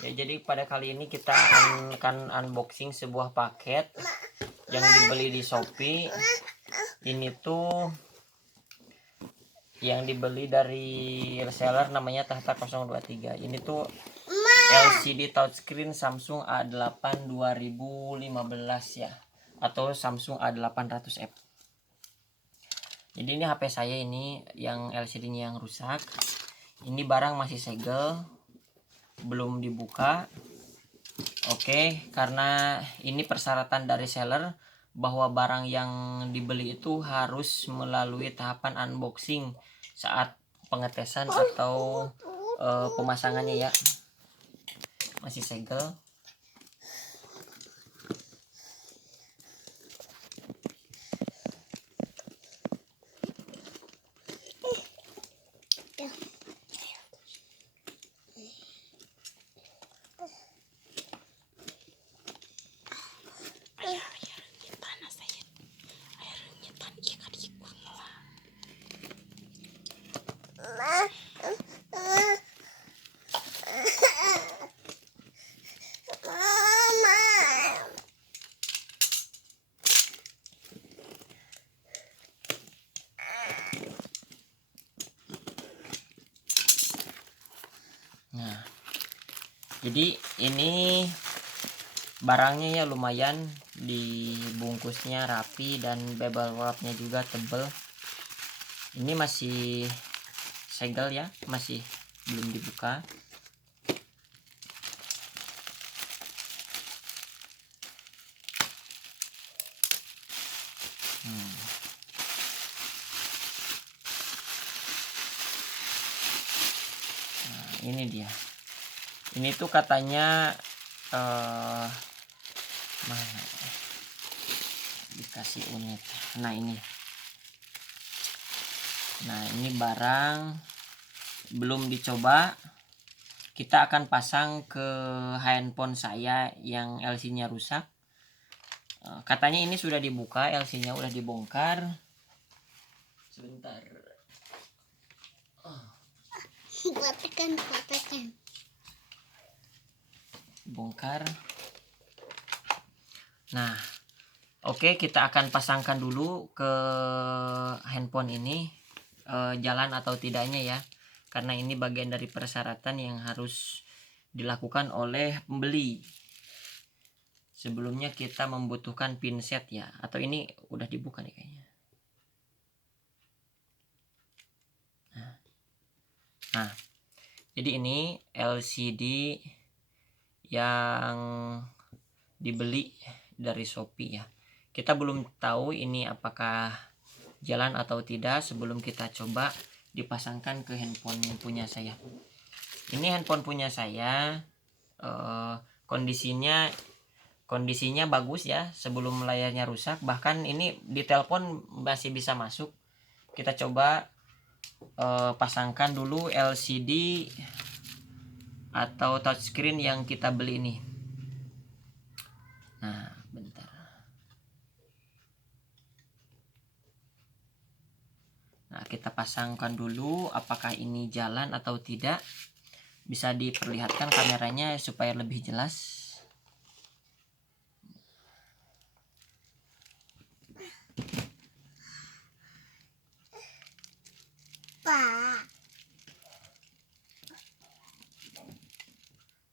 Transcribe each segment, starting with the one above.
Ya, jadi pada kali ini kita akan unboxing sebuah paket yang dibeli di Shopee. Ini tuh yang dibeli dari reseller namanya Tahta 023. Ini tuh LCD touchscreen Samsung A8 2015 ya, atau Samsung A800F. Jadi ini HP saya ini yang LCD-nya yang rusak. Ini barang masih segel, belum dibuka. Oke, karena ini persyaratan dari seller bahwa barang yang dibeli itu harus melalui tahapan unboxing saat pengetesan atau pemasangannya ya. Masih segel. Nah, jadi ini barangnya ya lumayan, dibungkusnya rapi dan bubble wrapnya juga tebel. Ini masih segel ya, masih belum dibuka. Nah, ini dia. Ini tuh katanya mana dikasih unit. Nah ini barang belum dicoba. Kita akan pasang ke handphone saya yang LC-nya rusak. Katanya ini sudah dibuka, LC-nya udah dibongkar. Sebentar. Bongkar. Nah, oke, kita akan pasangkan dulu ke handphone ini, jalan atau tidaknya ya, karena ini bagian dari persyaratan yang harus dilakukan oleh pembeli. Sebelumnya kita membutuhkan pinset ya, atau ini udah dibuka nih kayaknya. Nah, jadi ini LCD yang dibeli dari Shopee ya. Kita belum tahu ini apakah jalan atau tidak sebelum kita coba dipasangkan ke handphone punya saya. Ini handphone punya saya, kondisinya bagus ya, sebelum layarnya rusak. Bahkan ini di telepon masih bisa masuk. Kita coba pasangkan dulu LCD atau touchscreen yang kita beli ini. Nah, bentar. Nah, kita pasangkan dulu apakah ini jalan atau tidak. Bisa diperlihatkan kameranya supaya lebih jelas.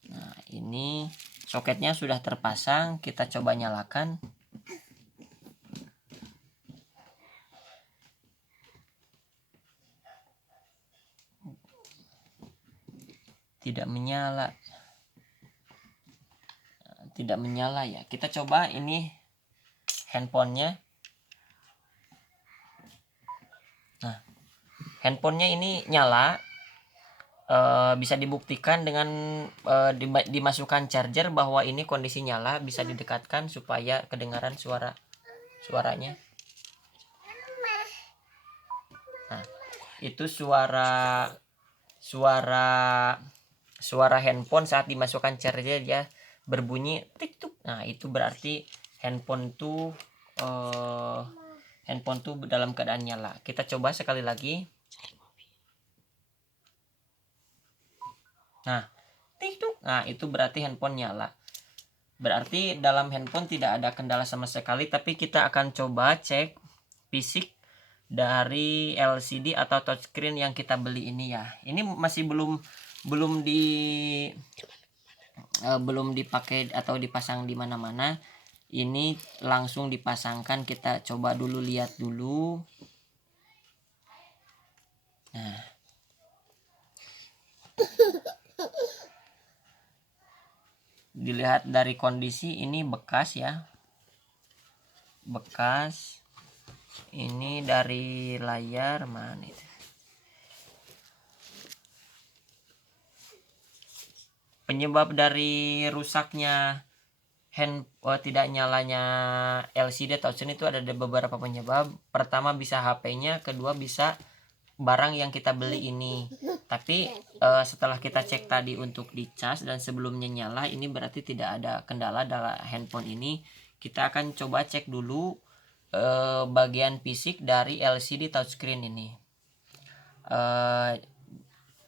Nah, ini soketnya sudah terpasang. Kita coba nyalakan. Tidak menyala. Tidak menyala ya. Kita coba ini handphonenya. Nah, handphonenya ini nyala. Bisa dibuktikan dengan dimasukkan charger bahwa ini kondisi nyala. Bisa didekatkan supaya kedengaran suaranya. Nah, itu suara handphone saat dimasukkan charger ya, berbunyi tik tuk. Nah, itu berarti handphone tuh dalam keadaan nyala. Kita coba sekali lagi. Nah, Nah, itu berarti handphone nyala. Berarti dalam handphone tidak ada kendala sama sekali, tapi kita akan coba cek fisik dari LCD atau touchscreen yang kita beli ini ya. Ini masih belum dipakai atau dipasang di mana-mana. Ini langsung dipasangkan, kita coba dulu, lihat dulu. Nah, dilihat dari kondisi ini bekas ya, bekas ini dari layar mana itu. Penyebab dari rusaknya tidak nyalanya LCD touchscreen itu ada beberapa penyebab. Pertama bisa HP-nya, kedua bisa barang yang kita beli ini. Tapi setelah kita cek tadi untuk dicas dan sebelumnya nyala, ini berarti tidak ada kendala dalam handphone ini. Kita akan coba cek dulu bagian fisik dari LCD touchscreen ini.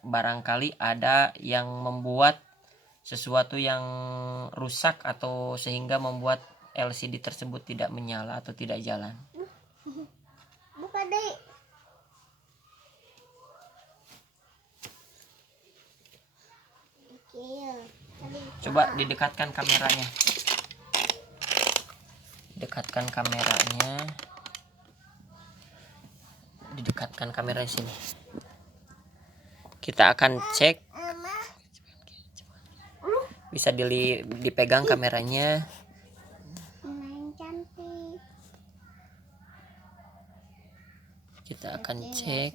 Barangkali ada yang membuat sesuatu yang rusak atau sehingga membuat LCD tersebut tidak menyala atau tidak jalan. Buka deh. Coba didekatkan kameranya. Dekatkan kameranya. Didekatkan kamera sini. Kita akan cek. Bisa dipegang kameranya. Kita akan cek.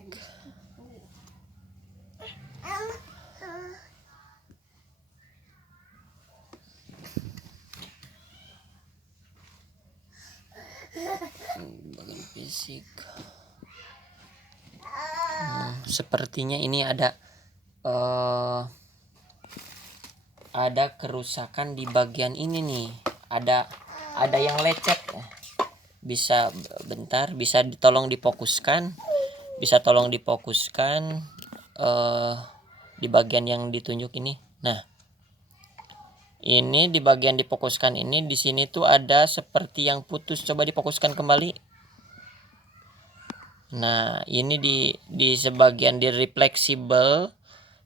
Bagian fisik. Sepertinya ini ada kerusakan di bagian ini nih. Ada yang lecet. Bisa bentar, bisa tolong difokuskan. Di bagian yang ditunjuk ini. Nah, ini di bagian difokuskan ini, di sini tuh ada seperti yang putus. Coba difokuskan kembali. Nah, ini di sebagian di refleksibel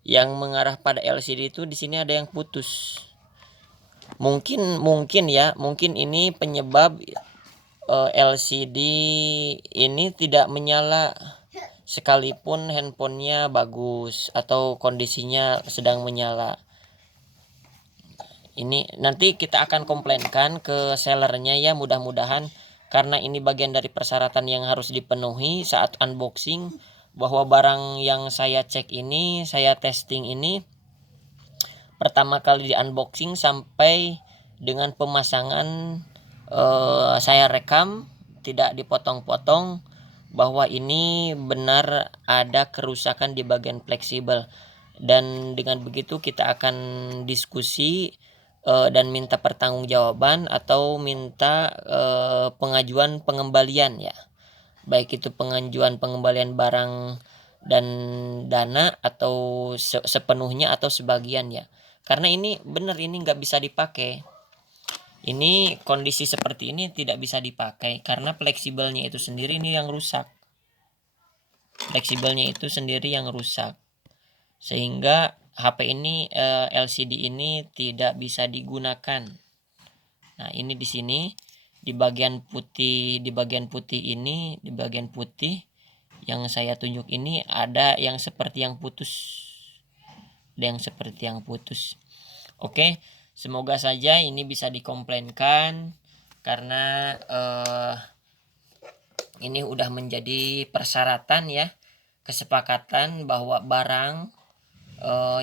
yang mengarah pada LCD itu, di sini ada yang putus. Mungkin ini penyebab LCD ini tidak menyala sekalipun handphonenya bagus atau kondisinya sedang menyala. Ini nanti kita akan komplainkan ke sellernya ya, mudah-mudahan, karena ini bagian dari persyaratan yang harus dipenuhi saat unboxing, bahwa barang yang saya cek ini, saya testing ini, pertama kali di unboxing sampai dengan pemasangan saya rekam, tidak dipotong-potong, bahwa ini benar ada kerusakan di bagian fleksibel. Dan dengan begitu kita akan diskusi dan minta pertanggungjawaban atau minta pengajuan pengembalian ya, baik itu pengajuan pengembalian barang dan dana atau sepenuhnya atau sebagian ya, karena ini benar, ini nggak bisa dipakai. Ini kondisi seperti ini tidak bisa dipakai karena fleksibelnya itu sendiri ini yang rusak. Sehingga HP ini LCD ini tidak bisa digunakan. Nah, ini di sini di bagian putih ini, di bagian putih yang saya tunjuk ini ada yang seperti yang putus. Oke, semoga saja ini bisa dikomplainkan karena ini udah menjadi persyaratan ya, kesepakatan bahwa barang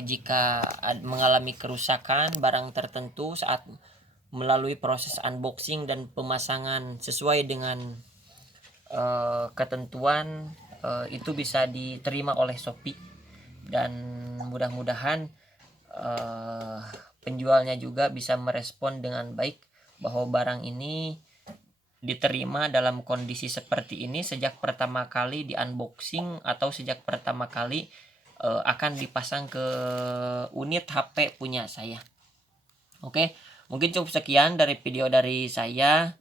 jika mengalami kerusakan barang tertentu saat melalui proses unboxing dan pemasangan sesuai dengan ketentuan, itu bisa diterima oleh Shopee, dan mudah-mudahan penjualnya juga bisa merespon dengan baik bahwa barang ini diterima dalam kondisi seperti ini sejak pertama kali di unboxing atau sejak pertama kali akan dipasang ke unit HP punya saya. Oke, mungkin cukup sekian dari video dari saya.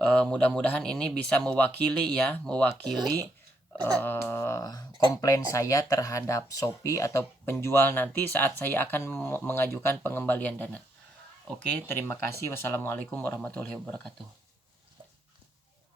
Mudah-mudahan ini bisa mewakili komplain saya terhadap Shopee atau penjual nanti saat saya akan mengajukan pengembalian dana. Oke, terima kasih. Wassalamualaikum warahmatullahi wabarakatuh.